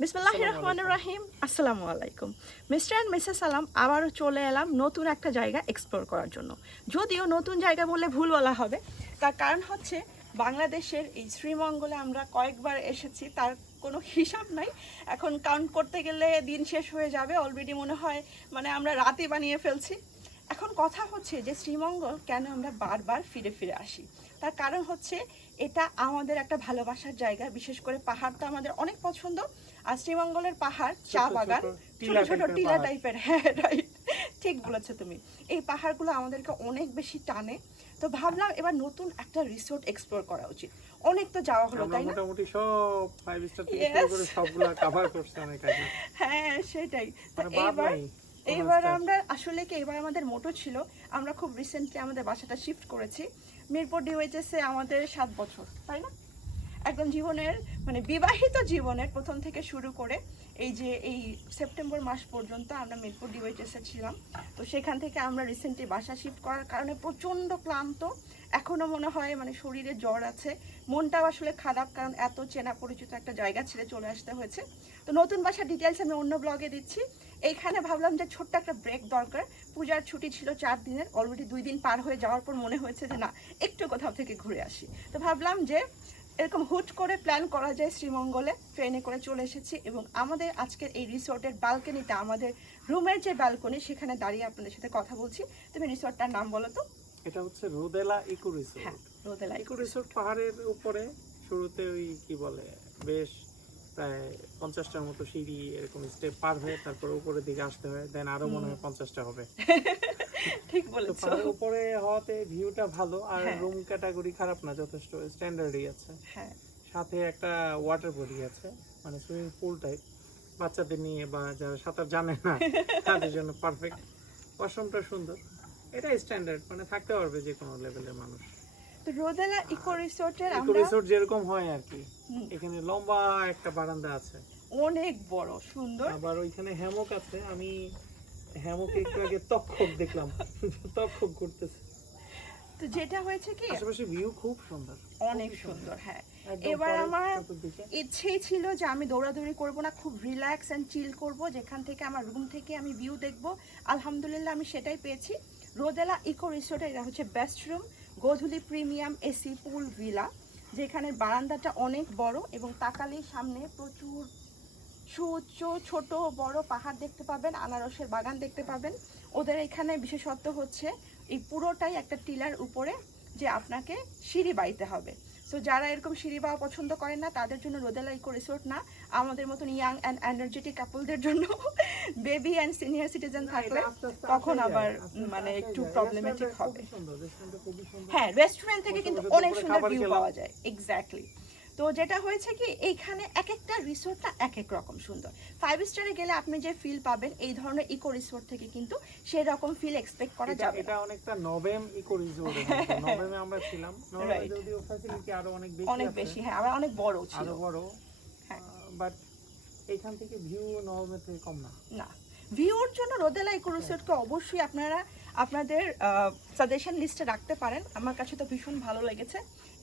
বিসমিল্লাহ রহমান রাহিম আসসালামু আলাইকুম মিস্টার অ্যান্ড মিসেস সালাম আবারও চলে এলাম নতুন একটা জায়গা এক্সপ্লোর করার জন্য। যদিও নতুন জায়গা বললে ভুল বলা হবে, তার কারণ হচ্ছে বাংলাদেশের এই শ্রীমঙ্গলে আমরা কয়েকবার এসেছি, তার কোনো হিসাব নাই। এখন কাউন্ট করতে গেলে দিন শেষ হয়ে যাবে অলরেডি মনে হয় মানে আমরা রাতে বানিয়ে ফেলছি। এখন কথা হচ্ছে যে শ্রীমঙ্গল কেন আমরা বারবার ফিরে ফিরে আসি? তার কারণ হচ্ছে এটা আমাদের একটা ভালোবাসার জায়গা, বিশেষ করে পাহাড় তো আমাদের অনেক পছন্দ। আর শ্রীমঙ্গলের পাহাড় চা বাগান ছোট ছোট টিলা টাইপের হ্যাঁ রাইট ঠিক বলেছ তুমি। এই পাহাড়গুলো আমাদেরকে অনেক বেশি টানে। তো ভাবলাম এবার নতুন একটা রিসোর্ট এক্সপ্লোর করা উচিত। অনেক তো যাওয়া হলো তাই না? মোটামুটি সব ফাইভ স্টার থেকে করে সবগুলা কভার করছে অনেক আগে। হ্যাঁ সেটাই। তো মানে এবার এইবার আমরা আসলে কি এবার আমাদের মোটো ছিল আমরা খুব রিসেন্টলি আমাদের বাসাটা শিফট করেছি। মিরপুর ডিওএইচএসে আমাদের সাত বছর তাই না? একদম জীবনের মানে বিবাহিত জীবনের প্রথম থেকে শুরু করে এই যে এই সেপ্টেম্বর মাস পর্যন্ত আমরা মিরপুর ডিওএইচএসে ছিলাম। তো সেখান থেকে আমরা রিসেন্টলি বাসা শিফট করার কারণে প্রচণ্ড ক্লান্ত। এখনও মনে হয় মানে শরীরে জ্বর আছে। মনটাও আসলে খারাপ, কারণ এত চেনা পরিচিত একটা জায়গা ছেড়ে চলে আসতে হয়েছে। তো নতুন বাসার ডিটেলস আমি অন্য ব্লগে দিচ্ছি। এইখানে ভাবলাম যে ছোট্ট একটা ব্রেক দরকার। পূজার ছুটি ছিল চার দিনের। অলরেডি দুই দিন পার হয়ে যাওয়ার পর মনে হয়েছে যে না, একটু কোথাও থেকে ঘুরে আসি। তো ভাবলাম যে এরকম হুট করে প্ল্যান করা যায় শ্রীমঙ্গলে ট্রেনে করে চলে এসেছি এবং আমাদের আজকের এই রিসোর্টের ব্যালকনিতে আমাদের রুমের যে ব্যালকনি সেখানে দাঁড়িয়ে আপনাদের সাথে কথা বলছি। তুমি রিসোর্টটার নাম বলো তো। এটা হচ্ছে রোদেলা ইকো রিসোর্ট হ্যাঁ রোদেলা ইকো রিসোর্ট পাহাড়ের উপরে শুরুতে ওই কি বলে বেশ প্রায় পঞ্চাশটার মতো সিঁড়ি এরকম স্টেপ পার হয়ে তারপর উপরের দিকে আসতে হয় দেন আরও মনে হয় পঞ্চাশটা হবে। ঠিক বলেছ। উপরে হওয়াতে ভিউটা ভালো আর। রুম ক্যাটাগরি খারাপ না যথেষ্ট স্ট্যান্ডার্ডই আছে। হ্যাঁ। সাথে একটা ওয়াটার বডি আছে মানে সুইমিং পুল টাইপ বাচ্চাদের নিয়ে বা যারা সাঁতার জানে না তাদের জন্য পারফেক্ট ওয়াশরুমটা সুন্দর। এটা স্ট্যান্ডার্ড মানে থাকতে পারবে যে কোনো লেভেলের মানুষ। রোদেলা ইকো রিসোর্টের ইকো আমরা রিসোর্ট যেরকম হয় আর কি। এখানে লম্বা একটা বারান্দা আছে। অনেক বড় সুন্দর। আবার ওইখানে হ্যামক আছে। আমি হ্যামকে একটু আগে তক্ষক দেখলাম। তক্ষক করতেছে। তো যেটা হয়েছে কি? আশেপাশে ভিউ খুব সুন্দর। অনেক সুন্দর হ্যাঁ। এবার আমার। ইচ্ছেই ছিল যে আমি দৌড়াদৌড়ি করব না খুব রিল্যাক্স অ্যান্ড চিল করব। যেখান থেকে আমার রুম থেকে আমি ভিউ দেখব। আলহামদুলিল্লাহ আমি সেটাই পেয়েছি। রোদেলা ইকো রিসোর্টে এটা হচ্ছে best room Godhuli premium AC pool villa যেখানে বারান্দাটা অনেক বড় এবং তাকালেই সামনে প্রচুর সুউচ্চ ছোট বড় পাহাড় দেখতে পাবেন আনারসের বাগান দেখতে পাবেন। ওদের এখানে বিশেষত্ব হচ্ছে এই পুরোটাই একটা টিলার উপরে যে আপনাকে সিঁড়ি বাইতে হবে। সো যারা এরকম সিঁড়ি বাওয়া পছন্দ করেন না তাদের জন্য রোদেলা ইকো রিসোর্ট না। আমাদের মতন ইয়াং অ্যান্ড এনার্জেটিক কাপলদের জন্য বেবি অ্যান্ড সিনিয়র সিটিজেন থাকলে তখন আবার মানে একটু প্রবলেমেটিক হবে। হ্যাঁ রেস্টুরেন্ট থেকে কিন্তু অনেক সুন্দর ভিউ পাওয়া যায়। এক্স্যাক্টলি তো যেটা হয়েছে কি এইখানে এক একটা রিসোর্টটা এক এক রকম সুন্দর। ফাইভ স্টারে গেলে আপনি যে ফিল পাবেন এই ধরনের ইকো রিসোর্ট থেকে কিন্তু সেই রকম ফিল এক্সপেক্ট করা যাবে এটা অনেকটা নভেম ইকো রিসোর্ট নভেমে আমরা ছিলাম। যদিও ফ্যাসিলিটি আরও অনেক বেশি অনেক বেশি হ্যাঁ আবার অনেক বড় ছিল। আরও বড়। হ্যাঁ। বাট এখান থেকে ভিউ নভেমের থেকে কম না। না। ভিউর জন্য রোদেলা ইকো রিসোর্টকে অবশ্যই আপনারা আপনাদের সাজেশন লিস্টে রাখতে পারেন। আমার কাছে তো ভীষণ ভালো লেগেছে।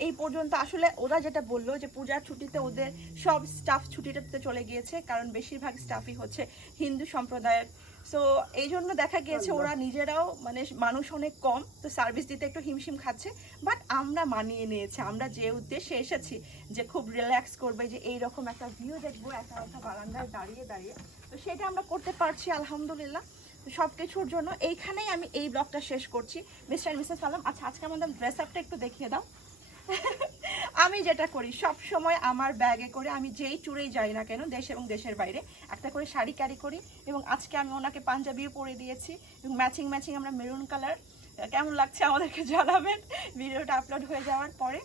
এই পর্যন্ত আসলে ওরা যেটা বলল যে পূজার ছুটিতে ওদের সব স্টাফ ছুটিটাতে চলে গিয়েছে কারণ বেশিরভাগ স্টাফই হচ্ছে হিন্দু সম্প্রদায়ের। সো এই জন্য দেখা গিয়েছে ওরা নিজেরাও মানে মানুষ অনেক কম তো সার্ভিস দিতে একটু হিমশিম খাচ্ছে বাট আমরা মানিয়ে নিয়েছি আমরা যে উদ্দেশ্যে এসেছি যে খুব রিল্যাক্স করবে যে এইরকম একটা ভিউ দেখব একা একা বারান্দায় দাঁড়িয়ে দাঁড়িয়ে তো সেটা আমরা করতে পারছি আলহামদুলিল্লাহ। সব কিছুর জন্য এইখানেই আমি এই ব্লগটা শেষ করছি। মিস্টার মিসেস সালাম আচ্ছা আজকে আমাদের ড্রেস আপটা একটু দেখিয়ে দাও। আমি যেটা করি, সব সময় আমার ব্যাগে করে আমি যেই ট্যুরেই যাই না কেন, দেশ এবং দেশের বাইরে, একটা করে শাড়ি ক্যারি করি এবং আজকে আমি ওনাকে পাঞ্জাবিও পরে দিয়েছি এবং ম্যাচিং ম্যাচিং আমরা মেরুন কালার কেমন লাগছে আমাদেরকে জানাবেন, ভিডিওটা আপলোড হয়ে যাওয়ার পরে।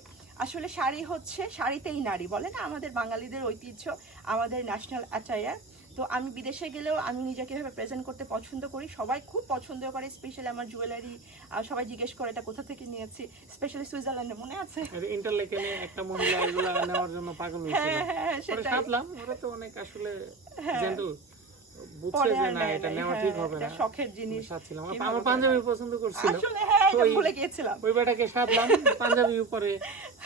আসলে শাড়ি হচ্ছে, শাড়িতেই নারী বলে না? আমাদের বাঙালিদের ঐতিহ্য, আমাদের ন্যাশনাল অ্যাটায়ার তো আমি বিদেশে গেলেও আমি নিজেকে এভাবে প্রেজেন্ট করতে পছন্দ করি। সবাই খুব পছন্দ করে স্পেশালি আমার জুয়েলারি সবাই জিজ্ঞেস করে এটা কোথা থেকে নিয়েছি স্পেশালি সুইজারল্যান্ডে মনে আছে? ইন্টারলেকেনে একটা মহিলা এগুলা নেওয়ার জন্য পাগল হয়েছিল। হ্যাঁ হ্যাঁ পরে সেটাই। ওরা তো অনেক আসলে হ্যাঁ। জেন্টল বুঝছে যে না এটা নেওয়া হ্যাঁ, ঠিক হবে না। শখের জিনিস। সাথছিলাম আমার পাঞ্জাবি পছন্দ করছিল। আসলে হ্যাঁ এটা ওই- ভুলে গিয়েছিলাম। ওই বেটাকে সাতলাম পাঞ্জাবি উপরে।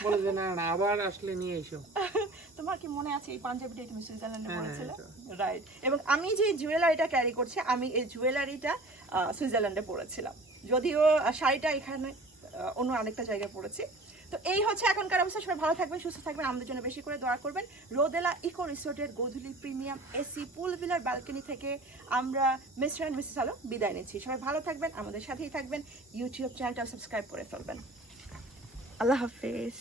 বলে যে না না আবার আসলে নিয়ে এসো। তোমার কি মনে আছে এই পাঞ্জাবিটা তুমি সুইজারল্যান্ডে হ্যাঁ, পড়েছিলে রাইট এবং আমি যে জুয়েলারিটা ক্যারি করছি আমি এই জুয়েলারিটা সুইজারল্যান্ডে পড়েছিলাম যদিও শাড়িটা এখানে অন্য আরেকটা জায়গায় পড়েছি তো এই হচ্ছে এখনকার অবস্থা। সবাই ভালো থাকবেন সুস্থ থাকবেন। আমাদের জন্য বেশি করে দোয়া করবেন। রোদেলা ইকো রিসোর্টের গোধূলি প্রিমিয়াম এসি পুল ভিলার ব্যালকনি থেকে আমরা মিস্টার অ্যান্ড মিসেস আলো বিদায় নিচ্ছি। সবাই ভালো থাকবেন আমাদের সাথেই থাকবেন। ইউটিউব চ্যানেলটা সাবস্ক্রাইব করে ফেলবেন। আল্লাহ হাফিজ।